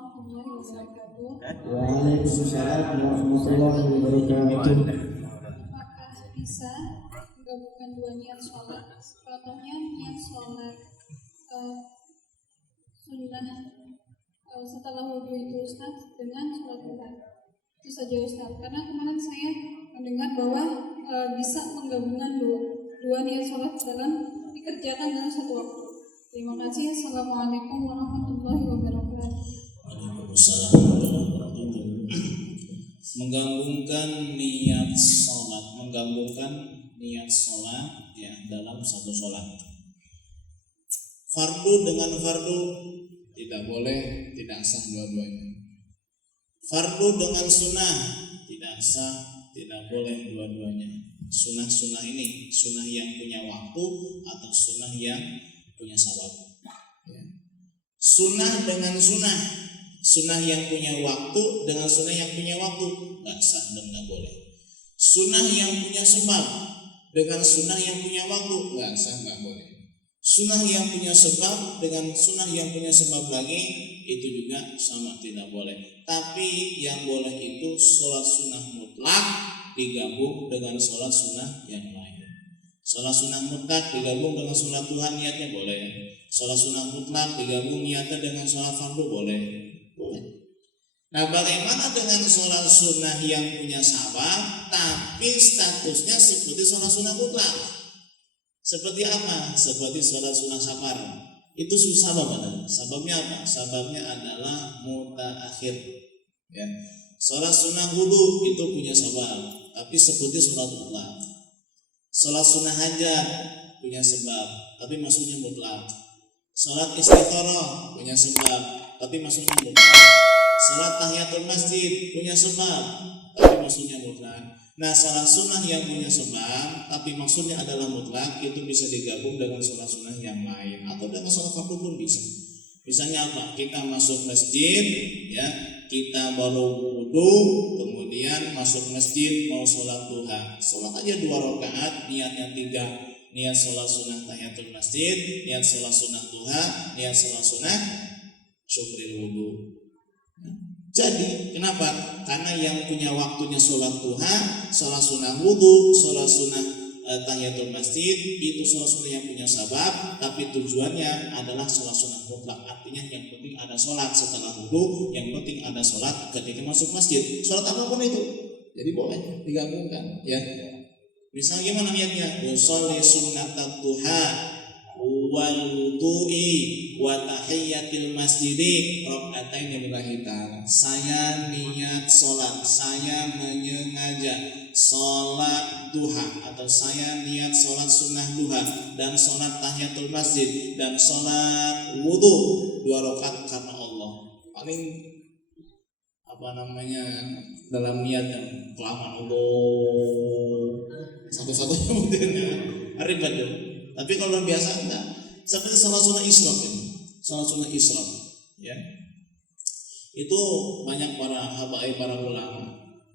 warahmatullahi wabarakatuh. Waalaikumsalam warahmatullahi wabarakatuh. Apakah bisa menggabungkan dua niat sholat? Contohnya niat sholat sunnah setelah wudhu itu Ustaz dengan sholat duha. Itu saja Ustaz. Karena kemarin saya mendengar bahwa bisa menggabungkan dua niat sholat dalam dikerjakan dalam satu waktu. Terima kasih. Assalamualaikum warahmatullahi wabarakatuh. Waalaikumsalam warahmatullahi wabarakatuh. Menggabungkan niat sholat ya dalam satu sholat. Fardu dengan fardu tidak boleh, tidak sah dua-duanya. Fardu dengan sunnah tidak sah, tidak boleh dua-duanya. Sunnah ini sunnah yang punya waktu atau sunnah yang punya sabab. Ya. Sunnah dengan sunnah yang punya waktu dengan sunnah yang punya waktu nggak sah dan nggak boleh. Sunnah yang punya sebab dengan sunnah yang punya waktu nggak sah, nggak boleh. Sunnah yang punya sebab dengan sunnah yang punya sebab lagi itu juga sama, tidak boleh. Tapi yang boleh itu sholat sunnah mutlak digabung dengan sholat sunnah yang lain. Sholat sunnah mutlak digabung dengan sholat Tuhan niatnya boleh. Sholat sunnah mutlak digabung niatnya dengan sholat fardu boleh. Nah, bagaimana dengan sholat sunnah yang punya sabab tapi statusnya seperti sholat sunnah mutlak? Seperti apa? Seperti sholat sunnah safar. Itu sabab apa? Sababnya apa? Sababnya adalah mutaakhir. Ya. Sholat sunnah wudu itu punya sabab, tapi seperti sholat mutlak. Sholat sunnah hajat punya sebab, tapi maksudnya mutlak. Sholat istikharah punya sebab, tapi maksudnya mutlak. Sholat tahiyatul masjid punya sebab, tapi maksudnya mutlak. Nah, sholat sunnah yang punya sebab, tapi maksudnya adalah mutlak, itu bisa digabung dengan sholat sunnah yang lain atau dengan sholat fardu pun bisa. Misalnya apa? Kita masuk masjid, ya, kita baru wudu, kemudian masuk masjid mau sholat duha, sholat aja 2 rakaat, niatnya 3, niat sholat sunnah tahiyatul masjid, niat sholat sunnah duha, niat sholat sunnah syukril wudu. Jadi kenapa? Karena yang punya waktunya sholat duha, sholat sunnah wudu, sholat sunnah tahiyatul masjid itu sholat sunnah yang punya sabab, tapi tujuannya adalah sholat sunnah mutlak. Artinya yang penting ada sholat setelah wudu, yang penting ada sholat ketika masuk masjid. Sholat apapun itu, jadi boleh digabungkan. Ya, misalnya gimana niatnya? Sholli sunnatat duha wal wudu'i wa tahiyyatil masjidi raka'ataini lillahi ta'ala. Saya niat sholat, saya menyengaja sholat duha, atau saya niat sholat sunnah duha dan sholat tahiyatul masjid dan sholat wudu 2 rakaat karena Allah. Paling dalam niat yang kelamaan Allah satu-satunya modelnya ribet. Tapi kalau biasa enggak, seperti sholat sunnah isyraq ini. Sholat sunnah isyraq, ya. Itu banyak para ulama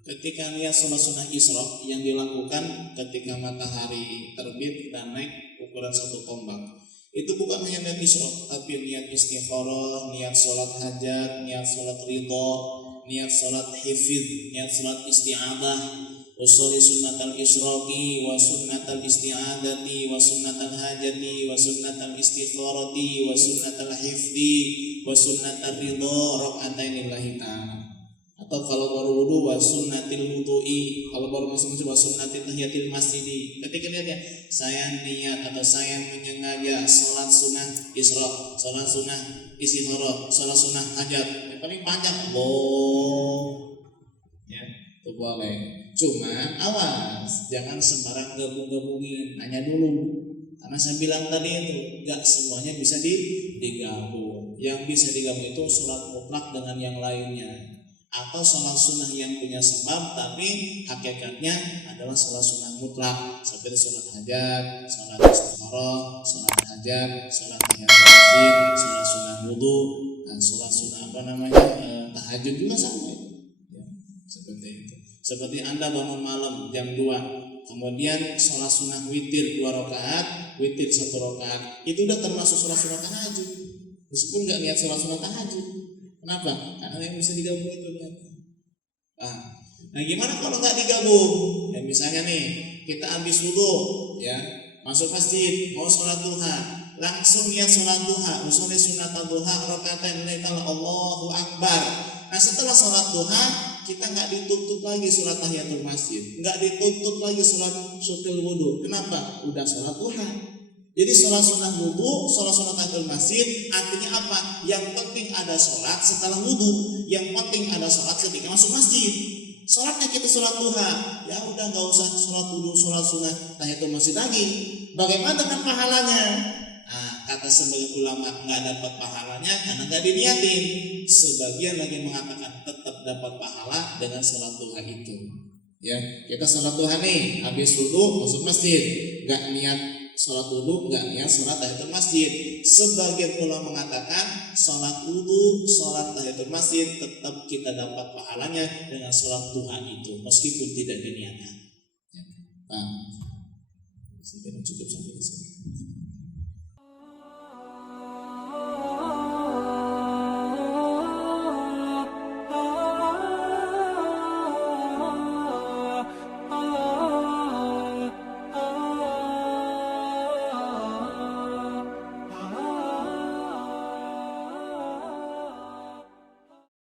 ketika niat sholat sunnah isyraq yang dilakukan ketika matahari terbit dan naik ukuran 1 tombak. Itu bukan hanya niat isyraq, tapi niat istikharah, niat sholat hajat, niat sholat ridha, niat sholat hifdz, niat sholat isti'adah. Usolli sunnatal isyraqi wa sunnatal isti'adati wa sunnatal hajati wa sunnatal istikharati wa sunnatal hifdzi wa sunnatal ridha raka'ataini lillahi ta'ala. Atau kalau baru wudu wa sunnatil wudu'i, kalau baru masuk wa sunnatil tahiyatil masjidi. Ketika niatnya saya niat atau saya menyengaja sholat sunnah isyraq, sholat sunnah istikharah, sholat sunnah hajat, yang paling panjang ya, itu boleh. Cuma awas, jangan sembarang gabung-gabungin, nanya dulu. Karena saya bilang tadi itu gak semuanya bisa digabung. Yang bisa digabung itu sholat mutlak dengan yang lainnya, atau sholat sunnah yang punya sebab tapi hakikatnya adalah sholat sunnah mutlak, seperti sholat hajat, sholat istikharah, sholat hajat, sholat tahiyatul masjid, sholat sunnah wudu, dan sholat sunnah tahajud juga sama itu. Ya, seperti itu. Seperti Anda bangun malam jam 2, kemudian sholat sunnah witir 2 rakaat, witir 1 rakaat, itu udah termasuk sholat sunnah tahajud, meskipun nggak niat sholat sunnah tahajud. Kenapa? Karena yang bisa digabung itu niatnya. Nah, gimana kalau nggak digabung? Ya misalnya nih, kita habis wudhu, ya, masuk masjid, mau sholat duha, langsung niat sholat duha, usulnya sunat duha, rakaatain Allahu Akbar. Nah setelah sholat duha, kita nggak ditutup lagi sholat tahiyatul masjid, nggak ditutup lagi sholat syukur wudhu. Kenapa? Udah sholat duha. Jadi sholat sunnah wudhu, sholat tahiyatul masjid, artinya apa? Yang penting ada sholat setelah wudhu, yang penting ada sholat ketika masuk masjid. Sholatnya kita sholat duha, ya udah nggak usah sholat wudhu, sholat sunnah tahiyatul masjid lagi. Bagaimana dengan pahalanya? Nah, kata sebagian ulama nggak dapat pahalanya karena nggak diniatin. Sebagian lagi mengatakan tetap dapat pahala dengan sholat duha itu. Ya, kita sholat duha nih, habis wudhu masuk masjid, nggak niat sholat wudhu, nggak niat sholat tahiyatul masjid. Sebagian ulama mengatakan sholat wudhu, sholat tahiyatul masjid tetap kita dapat pahalanya dengan sholat duha itu, meskipun tidak diniatkan. Nah, cukup sampai di sini.